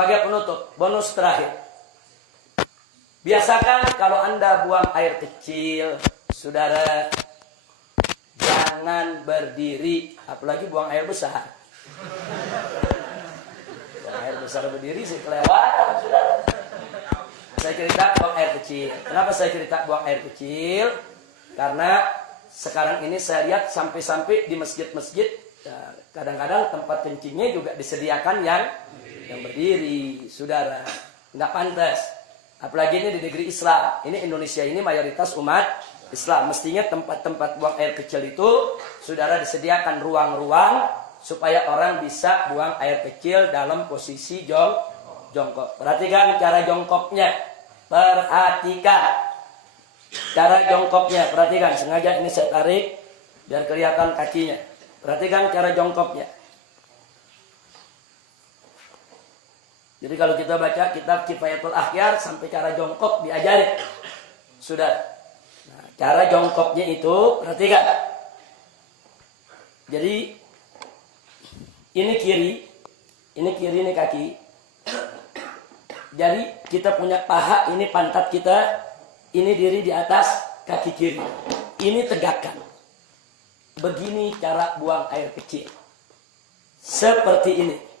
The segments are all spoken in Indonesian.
sebagai penutup, bonus terakhir. Biasakan kalau Anda buang air kecil, saudara, jangan berdiri, apalagi buang air besar. Buang air besar berdiri sih kelewatan, saudara. Saya cerita buang air kecil. Kenapa saya cerita buang air kecil? Karena sekarang ini saya lihat sampai-sampai di masjid-masjid, kadang-kadang tempat kencingnya juga disediakan yang berdiri, saudara. Nggak pantas. Apalagi ini di negeri Islam. Ini Indonesia ini mayoritas umat Islam. Mestinya tempat-tempat buang air kecil itu, saudara, disediakan ruang-ruang supaya orang bisa buang air kecil dalam posisi jongkok. Perhatikan cara jongkoknya. Perhatikan cara jongkoknya. Perhatikan, sengaja ini saya tarik biar kelihatan kakinya. Perhatikan cara jongkoknya. Jadi kalau kita baca kitab Kifayatul Akhyar sampai cara jongkok diajari. Sudah. Nah, cara jongkoknya itu perhatikan. Jadi ini kiri, ini kaki. Jadi kita punya paha, ini pantat kita, ini diri di atas kaki kiri. Ini tegakkan. Begini cara buang air kecil. Seperti ini.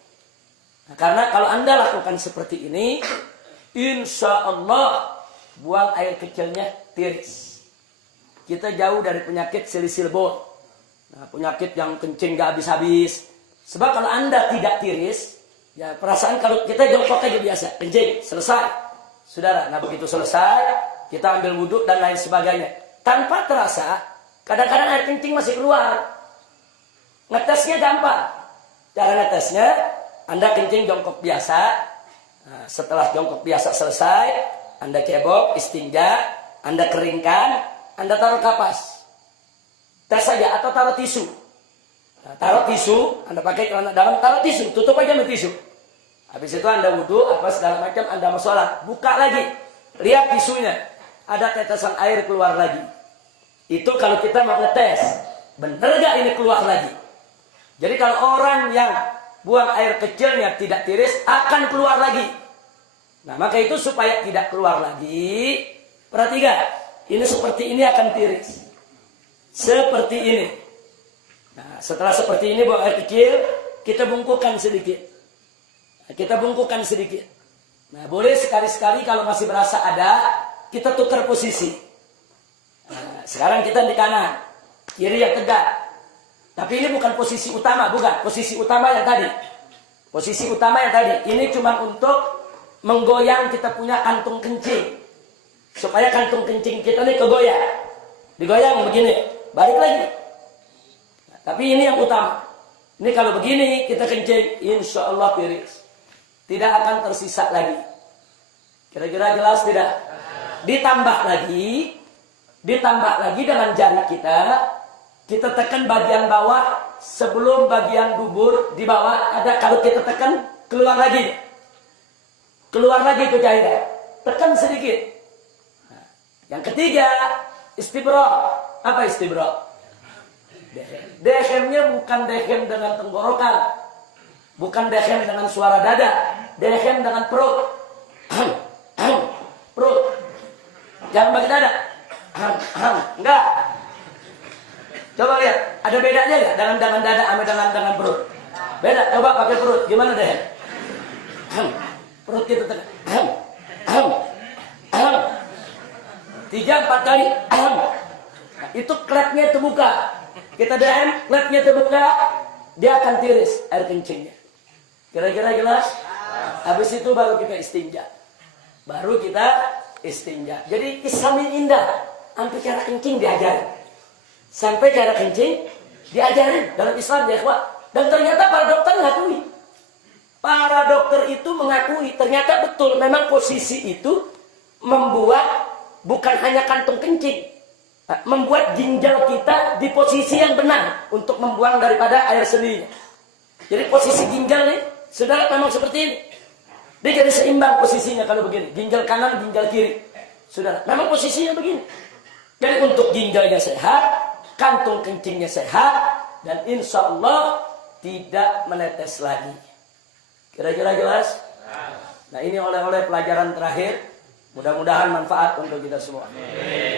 Nah, karena kalau Anda lakukan seperti ini, insya Allah buang air kecilnya tiris. Kita jauh dari penyakit silisil bol. Nah, penyakit yang kencing gak habis-habis. Sebab kalau Anda tidak tiris, ya perasaan kalau kita jongkok aja biasa, kencing, selesai. Saudara, nah begitu selesai, kita ambil wudhu dan lain sebagainya. Tanpa terasa, kadang-kadang air kencing masih keluar. Ngetesnya gampang. Cara ngetesnya, Anda kencing jongkok biasa. Nah, setelah jongkok biasa selesai, Anda cebok, istinja, Anda keringkan, Anda taruh kapas. Tes saja atau taruh tisu. Nah, taruh tisu, Anda pakai celana dalam, taruh tisu, tutup aja dengan tisu. Habis itu Anda wudhu, apa segala macam, Anda mau sholat, buka lagi. Lihat tisunya, ada tetesan air keluar lagi. Itu kalau kita mau ngetes, bener gak ini keluar lagi? Jadi kalau orang yang buang air kecilnya tidak tiris, akan keluar lagi. Nah, maka itu supaya tidak keluar lagi, perhatikan, ini seperti ini akan tiris. Seperti ini. Nah, setelah seperti ini buang air kecil, kita bungkukan sedikit. Nah, kita bungkukan sedikit. Nah, boleh sekali-sekali kalau masih berasa ada, kita tukar posisi. Nah, sekarang kita di kanan, kiri yang tegak. Tapi ini bukan posisi utama, bukan. Posisi utama yang tadi. Posisi utama yang tadi. Ini cuma untuk menggoyang kita punya kantung kencing. Supaya kantung kencing kita ini kegoyang. Digoyang begini. Balik lagi. Nah, tapi ini yang utama. Ini kalau begini kita kencing, insya Allah tiris. Tidak akan tersisa lagi. Kira-kira jelas tidak? Ditambah lagi dengan jari kita tekan bagian bawah sebelum bagian dubur di bawah ada. Kalau kita tekan keluar lagi itu cairan. Tekan sedikit. Nah, yang ketiga istibra. Apa istibra? Dehem-nya bukan dehem dengan tenggorokan, bukan dehem dengan suara dada, dehem dengan perut. Perut. Jangan pakai dada. Enggak. Coba lihat, ada bedanya nggak dengan dada sama dengan perut? Beda. Coba pakai perut, gimana deh? Perut kita tekan. 3-4 kali. Nah, itu klepnya terbuka. Kita dehem, klepnya terbuka, dia akan tiris air kencingnya. Kira-kira jelas? Habis itu baru kita istinja. Jadi Islam ini indah. Sampai cara kencing diajarin. Sampai cara kencing diajarin dalam Islam, ya ikhwah. Dan ternyata para dokter mengakui. Para dokter itu mengakui ternyata betul memang posisi itu membuat bukan hanya kantung kencing, membuat ginjal kita di posisi yang benar untuk membuang daripada air seninya. Jadi posisi ginjal nih, saudara, memang seperti ini. Dia jadi seimbang posisinya kalau begini. Ginjal kanan, ginjal kiri. Saudara, memang posisinya begini. Jadi untuk ginjalnya sehat, kantung kencingnya sehat, dan insya Allah tidak menetes lagi. Kira-kira jelas? Nah, ini oleh-oleh pelajaran terakhir. Mudah-mudahan manfaat untuk kita semua.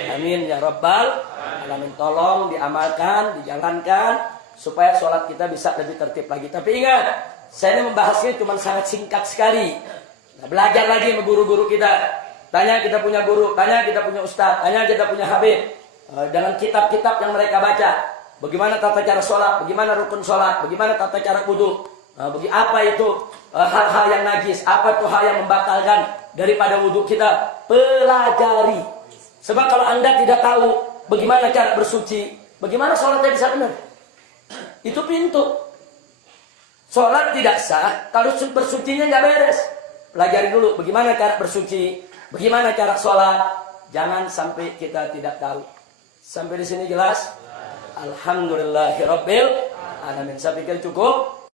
Amin ya rabbal alamin. Tolong diamalkan, dijalankan supaya sholat kita bisa lebih tertib lagi. Tapi ingat, saya ini membahasnya cuma sangat singkat sekali. Nah, belajar lagi sama guru-guru kita. Tanya kita punya guru, tanya kita punya ustadz, tanya kita punya habib. Dengan kitab-kitab yang mereka baca, bagaimana tata cara sholat, bagaimana rukun sholat, bagaimana tata cara wudhu, apa itu hal-hal yang najis, apa itu hal yang membatalkan daripada wudhu kita. Pelajari. Sebab kalau Anda tidak tahu bagaimana cara bersuci, bagaimana sholatnya bisa benar? Itu pintu. Sholat tidak sah kalau bersucinya nggak beres. Pelajari dulu bagaimana cara bersuci, bagaimana cara sholat. Jangan sampai kita tidak tahu. Sampai di sini jelas? Alhamdulillahirabbil alamin. Saya pikir cukup.